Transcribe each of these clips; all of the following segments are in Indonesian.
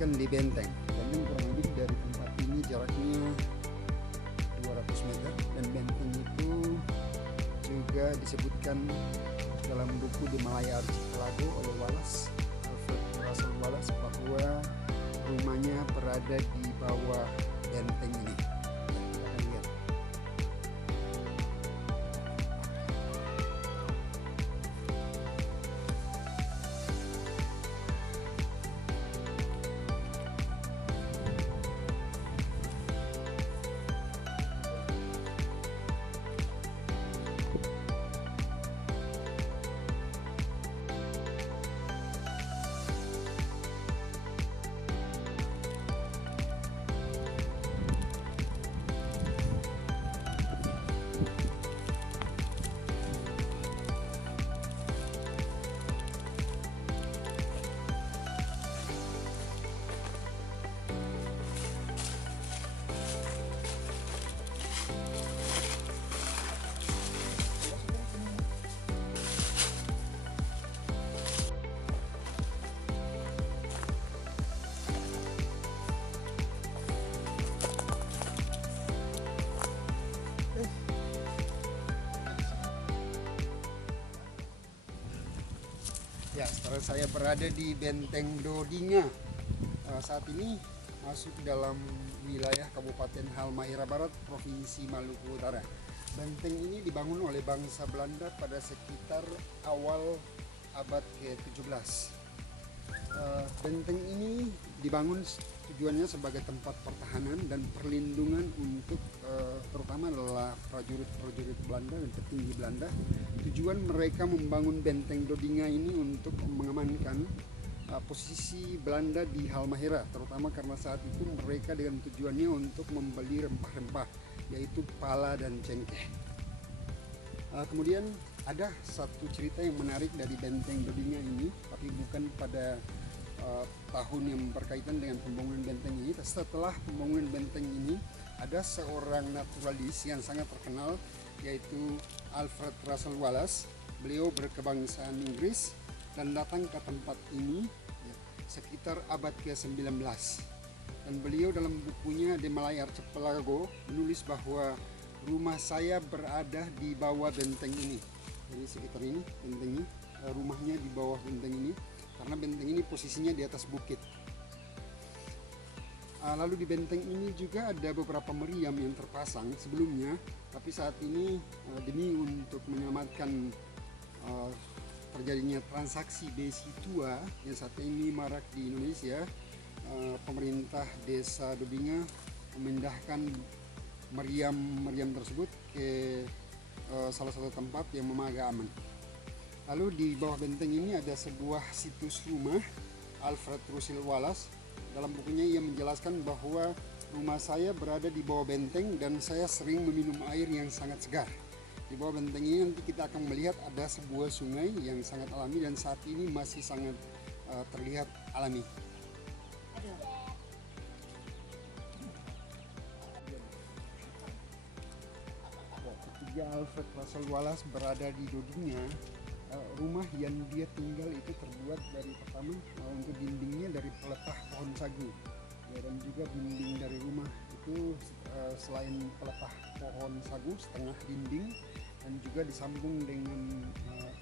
ditempatkan di benteng. Benteng kurang lebih dari tempat ini jaraknya 200 meter, dan benteng itu juga disebutkan dalam buku di Malaya Archipelago oleh Alfred Russel Wallace bahwa rumahnya berada di bawah benteng ini. Kita akan lihat. Ya, sekarang saya berada di Benteng Dodinga. Saat ini masuk dalam wilayah Kabupaten Halmahera Barat, Provinsi Maluku Utara. Benteng ini dibangun oleh bangsa Belanda pada sekitar awal abad ke-17. Benteng ini dibangun tujuannya sebagai tempat pertahanan dan perlindungan untuk terutama adalah prajurit-prajurit Belanda dan petinggi Belanda. Tujuan mereka membangun Benteng Dodinga ini untuk mengamankan posisi Belanda di Halmahera, terutama karena saat itu mereka dengan tujuannya untuk membeli rempah-rempah, yaitu pala dan cengkeh. Kemudian ada satu cerita yang menarik dari Benteng Dodinga ini, tapi bukan pada tahun yang berkaitan dengan pembangunan benteng ini. Setelah pembangunan benteng ini, ada seorang naturalis yang sangat terkenal, yaitu Alfred Russel Wallace. Beliau berkebangsaan Inggris dan datang ke tempat ini sekitar abad ke-19. Dan beliau dalam bukunya The Malaya Archipelago menulis bahwa rumah saya berada di bawah benteng ini. Jadi sekitar ini bentengnya, rumahnya di bawah benteng ini, karena benteng ini posisinya di atas bukit. Lalu di benteng ini juga ada beberapa meriam yang terpasang sebelumnya, tapi saat ini demi untuk menyelamatkan terjadinya transaksi besi tua yang saat ini marak di Indonesia, pemerintah desa Dodinga memindahkan meriam tersebut ke salah satu tempat yang memang agak aman. Lalu di bawah benteng ini ada sebuah situs rumah Alfred Russel Wallace. Dalam bukunya ia menjelaskan bahwa rumah saya berada di bawah benteng dan saya sering meminum air yang sangat segar. Di bawah benteng ini nanti kita akan melihat ada sebuah sungai yang sangat alami dan saat ini masih sangat terlihat alami. Ketika Alfred Russel Wallace berada di Dodinga, rumah yang dia tinggal itu terbuat dari pertama untuk dindingnya dari pelepah pohon sagu, ya, dan juga dinding dari rumah itu selain pelepah pohon sagu setengah dinding, dan juga disambung dengan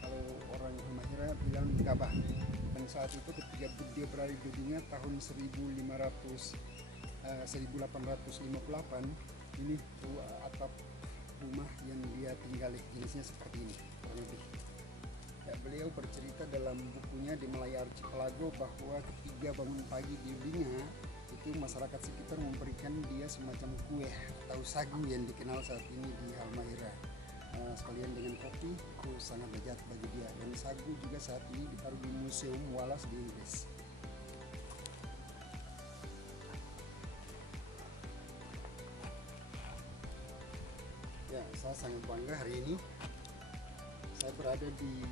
kalau orang Halmahera bilang gabah. Dan saat itu ketika dia berada di Dodinga tahun 1858, ini atap rumah yang dia tinggali jenisnya seperti ini kurang lebih. Ya, beliau bercerita dalam bukunya di Malaya Archipelago bahwa ketika bangun pagi di Dodinga itu masyarakat sekitar memberikan dia semacam kue atau sagu yang dikenal saat ini di Halmahera, sekalian dengan kopi. Itu sangat lezat bagi dia, dan sagu juga saat ini ditaruh di Museum Wallace di Inggris. Ya, saya sangat bangga hari ini saya berada di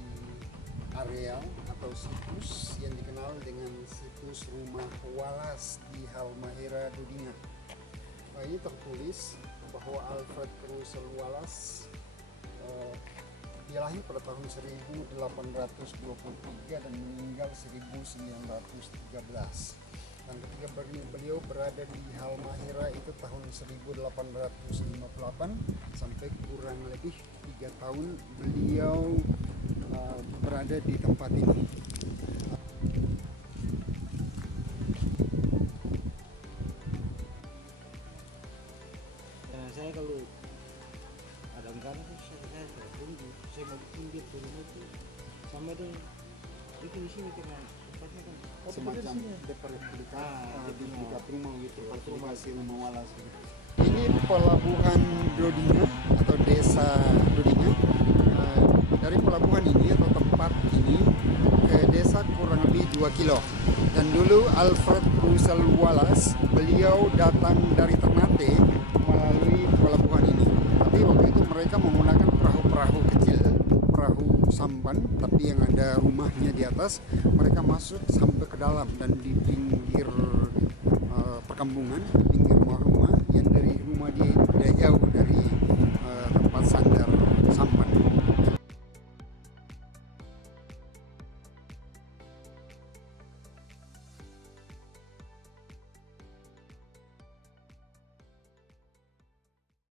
area atau situs yang dikenal dengan situs rumah Wallace di Halmahera Dodinga. Ini tertulis bahwa Alfred Russel Wallace dia lahir pada tahun 1823 dan meninggal 1913. Dan ketika beliau berada di Halmahera itu tahun 1858 sampai kurang lebih 3 tahun beliau berada di tempat ini. Saya kalau ada anggaran saya tunggu, saya mau pinggir ke rumah itu sama deh itu di sini karena tempatnya kan Semacam dekat rumah gitu, rumah walas. Ini pelabuhan Dodinga atau desa Dodinga. Dari pelabuhan ini atau tempat ini ke desa kurang lebih 2 kilo. Dan dulu Alfred Russel Wallace beliau datang dari Ternate melalui pelabuhan ini. Tapi waktu itu mereka menggunakan perahu-perahu kecil, perahu sampan, tapi yang ada rumahnya di atas. Mereka masuk sampai ke dalam dan di pinggir perkampungan, di pinggir rumah-rumah yang dari rumah dia itu tidak jauh dari